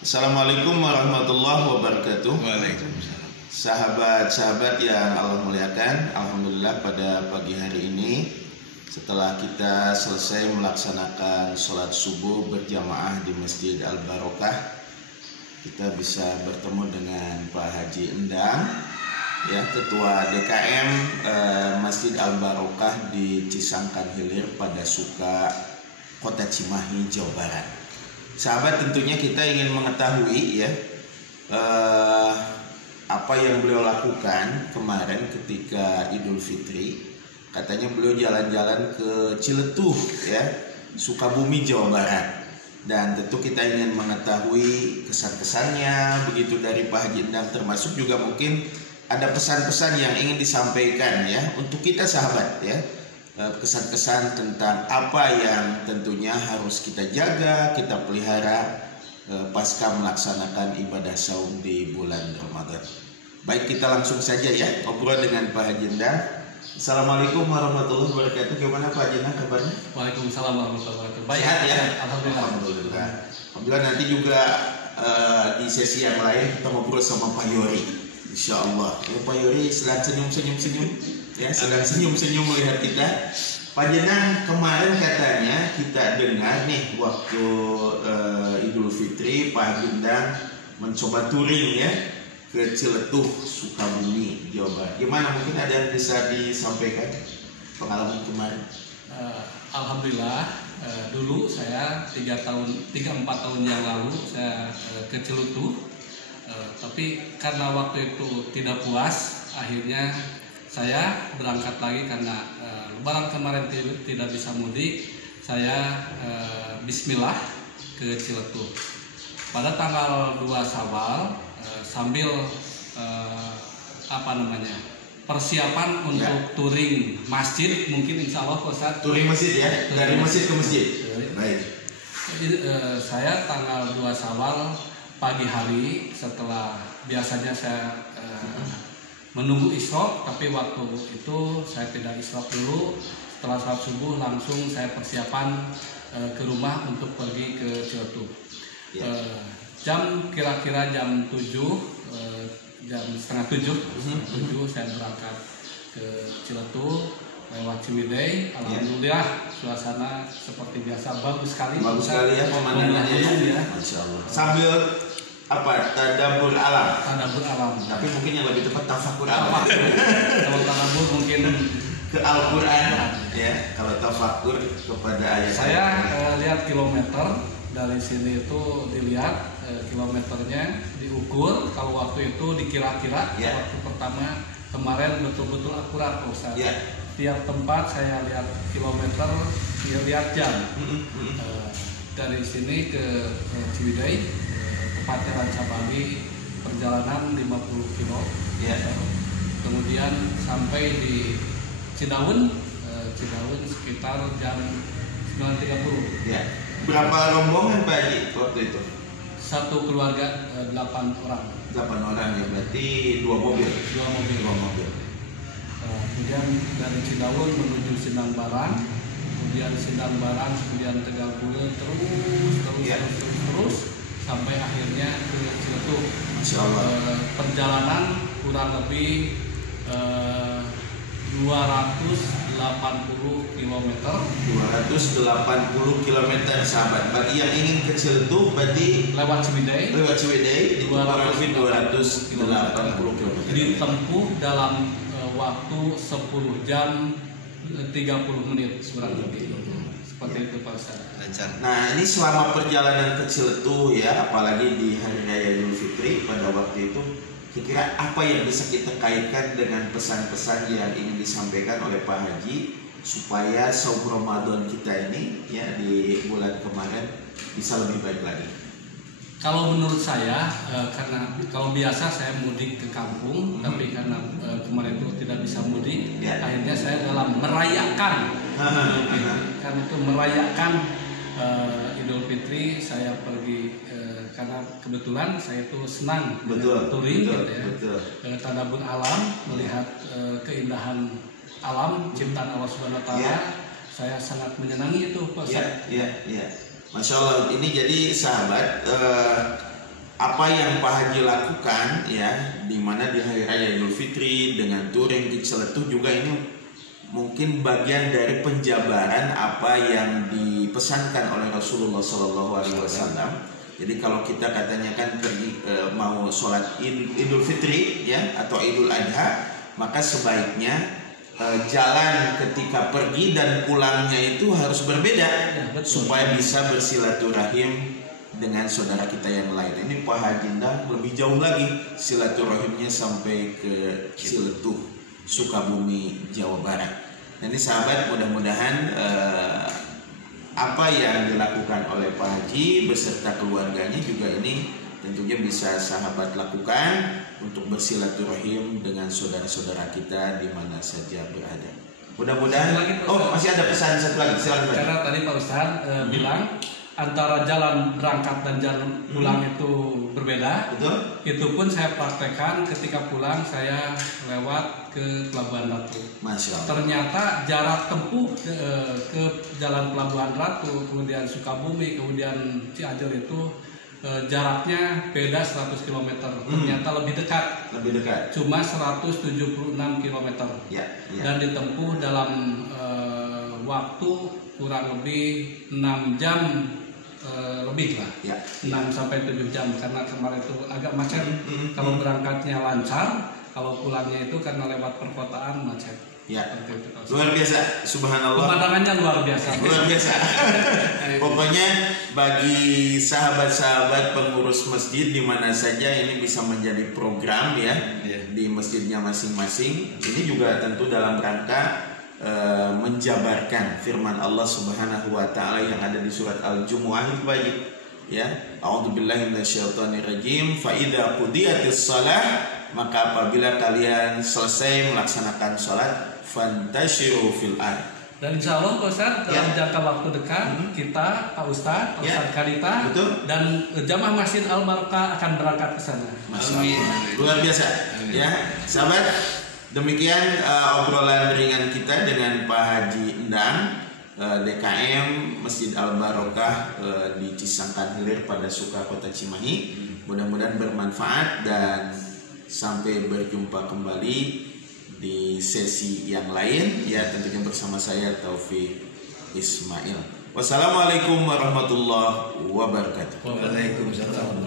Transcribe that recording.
Assalamualaikum warahmatullahi wabarakatuh. Waalaikumsalam. Sahabat-sahabat yang Allah muliakan, alhamdulillah pada pagi hari ini setelah kita selesai melaksanakan sholat subuh berjamaah di Masjid Al-Barokah, kita bisa bertemu dengan Pak Haji Endang, ya, Ketua DKM Masjid Al-Barokah di Cisangkan Hilir pada Suka, Kota Cimahi, Jawa Barat. Sahabat, tentunya kita ingin mengetahui ya apa yang beliau lakukan kemarin ketika Idul Fitri. Katanya beliau jalan-jalan ke Ciletuh, ya, Sukabumi, Jawa Barat. Dan tentu kita ingin mengetahui kesan-kesannya begitu dari Pak Haji Endang, termasuk juga mungkin ada pesan-pesan yang ingin disampaikan ya untuk kita sahabat ya. Kesan-kesan tentang apa yang tentunya harus kita jaga, kita pelihara pasca melaksanakan ibadah saum di bulan Ramadan. Baik, kita langsung saja ya ngobrol dengan Pak Haji Endang. Assalamualaikum warahmatullahi wabarakatuh. Gimana Pak Haji Endang kabarnya? Waalaikumsalam warahmatullahi wabarakatuh. Baik, sehat ya? Alhamdulillah. Alhamdulillah, nanti juga di sesi yang lain kita ngobrol sama Pak Yori. Insya Allah. Pak Yori sedang senyum-senyum ya, sedang senyum-senyum melihat kita. Pak Jenang, kemarin katanya kita dengar nih waktu Idul Fitri Pak Endang mencoba touring ya ke Ciletuh, Sukabumi, Jawa Barat. Gimana, mungkin ada yang bisa disampaikan pengalaman kemarin? Alhamdulillah, dulu saya 3-4 tahun yang lalu saya ke Ciletuh, tapi karena waktu itu tidak puas, akhirnya saya berangkat lagi karena Lebaran kemarin tidak bisa mudik. Saya Bismillah ke Ciletuh pada tanggal 2 Syawal, sambil persiapan untuk touring masjid, mungkin insya Allah Ustaz. Touring masjid ya, dari masjid ke masjid. Baik. Saya tanggal 2 Syawal pagi hari, setelah biasanya saya menunggu isyraq, tapi waktu itu saya tidak isyraq dulu. Setelah sholat subuh langsung saya persiapan ke rumah untuk pergi ke Ciletuh. Kira-kira jam 7, jam setengah 7 saya berangkat ke Ciletuh lewat Ciwidey. Alhamdulillah, suasana seperti biasa, bagus sekali. Bagus sekali ya pemandangannya ya. Masya Allah. Sambil tadabbur alam. Tadabbur alam. Tapi mungkin yang lebih tepat tafakur alam. Kalau tadabbur mungkin ke Al-Quran ya. Kalau tafakur kepada ayat. Saya lihat kilometer dari sini itu, dilihat kilometernya, diukur. Kalau waktu itu dikira-kira, waktu pertama kemarin betul-betul akurat Ustaz. Tiap tempat saya lihat kilometer, lihat jam. Dari sini ke Ciwidey, tepatnya Rancabali, perjalanan 50 km. Kemudian sampai di Cidaun sekitar jam 9.30. Berapa rombongan Pak Haji waktu itu? Satu keluarga 8 orang. 8 orang ya, berarti 2 mobil. Kemudian dari Cidaun menuju Sindang Barang, kemudian Sindang Barang, kemudian Tegalbuleun, terus sampai akhirnya ke Ciletuh. Masya Allah. Perjalanan kurang lebih 280 km. 280 km sahabat. Bagi yang ingin ke Ciletuh berarti lewat Ciwidey itu kurang lebih 280 km. Ditempuh dalam waktu 10 jam 30 menit kurang lebih. Seperti itu Pak Ustaz. Nah, ini selama perjalanan ke Ciletuh ya, apalagi di hari raya Idul Fitri pada waktu itu, kira-kira apa yang bisa kita kaitkan dengan pesan-pesan yang ingin disampaikan oleh Pak Haji supaya saum Ramadan kita ini ya di bulan kemarin bisa lebih baik lagi? Kalau menurut saya, karena kalau biasa saya mudik ke kampung, tapi karena kemarin itu tidak bisa mudik, akhirnya saya dalam merayakan, kan itu merayakan Idul Fitri, saya pergi karena kebetulan saya itu senang touring, tadabbur alam, melihat keindahan alam ciptaan Allah Subhanahu Wa Taala. Saya sangat menyenangi itu Pak. Masya Allah, ini jadi sahabat apa yang Pak Haji lakukan ya, di mana di hari raya Idul Fitri dengan touring ke Celetuh juga ini mungkin bagian dari penjabaran apa yang dipesankan oleh Rasulullah SAW. Jadi kalau kita katanya kan pergi mau sholat Idul Fitri ya atau Idul Adha, maka sebaiknya jalan ketika pergi dan pulangnya itu harus berbeda supaya bisa bersilaturahim dengan saudara kita yang lain. Ini Pak Haji Ndang lebih jauh lagi silaturahimnya sampai ke Ciletuh, Sukabumi, Jawa Barat. Nah, ini sahabat, mudah-mudahan apa yang dilakukan oleh Pak Haji beserta keluarganya juga ini tentunya bisa sahabat lakukan untuk bersilaturahim dengan saudara-saudara kita di mana saja berada. Mudah-mudahan. Oh, masih ada pesan satu lagi. Silakan. Karena tadi Pak Ustadz bilang antara jalan berangkat dan jalan pulang itu berbeda. Betul. Itu pun saya praktekkan ketika pulang saya lewat ke Pelabuhan Ratu. Masya Allah. Ternyata jarak tempuh ke jalan Pelabuhan Ratu, kemudian Sukabumi, kemudian Cianjur itu jaraknya beda 100 km. Ternyata lebih dekat. Lebih dekat. Cuma 176 km. Ya, ya. Dan ditempuh dalam waktu kurang lebih 6 jam lebih lah. Ya. 6 sampai 7 jam karena kemarin itu agak macet. Kalau berangkatnya lancar, kalau pulangnya itu karena lewat perkotaan macet. Ya. Luar biasa, subhanallah. Pemandangannya luar biasa. Luar biasa. Pokoknya bagi sahabat-sahabat pengurus masjid di mana saja ini bisa menjadi program ya di masjidnya masing-masing. Ini juga tentu dalam rangka menjabarkan firman Allah Subhanahu wa taala yang ada di surat Al-Jumu'ah itu wajib ya. A'udzubillahi minasyaitonirrajim. Fa idza qudiyatis shalah, maka apabila kalian selesai melaksanakan salat, fantashiru fil ard. Dan insya Allah Pak Ustadz dalam jangka waktu dekat kita Pak Ustadz Kadita dan jamaah Masjid Al Barokah akan berangkat ke sana. Luar biasa ya sahabat. Demikian obrolan ringan kita dengan Pak Haji Ndang, DKM Masjid Al Barokah di Cisangkan Hilir pada Suka Kota Cimahi. Mudah-mudahan bermanfaat dan sampai berjumpa kembali di sesi yang lain ya, tentunya bersama saya Taufik Ismail. Wassalamualaikum warahmatullahi wabarakatuh. Waalaikumsalam.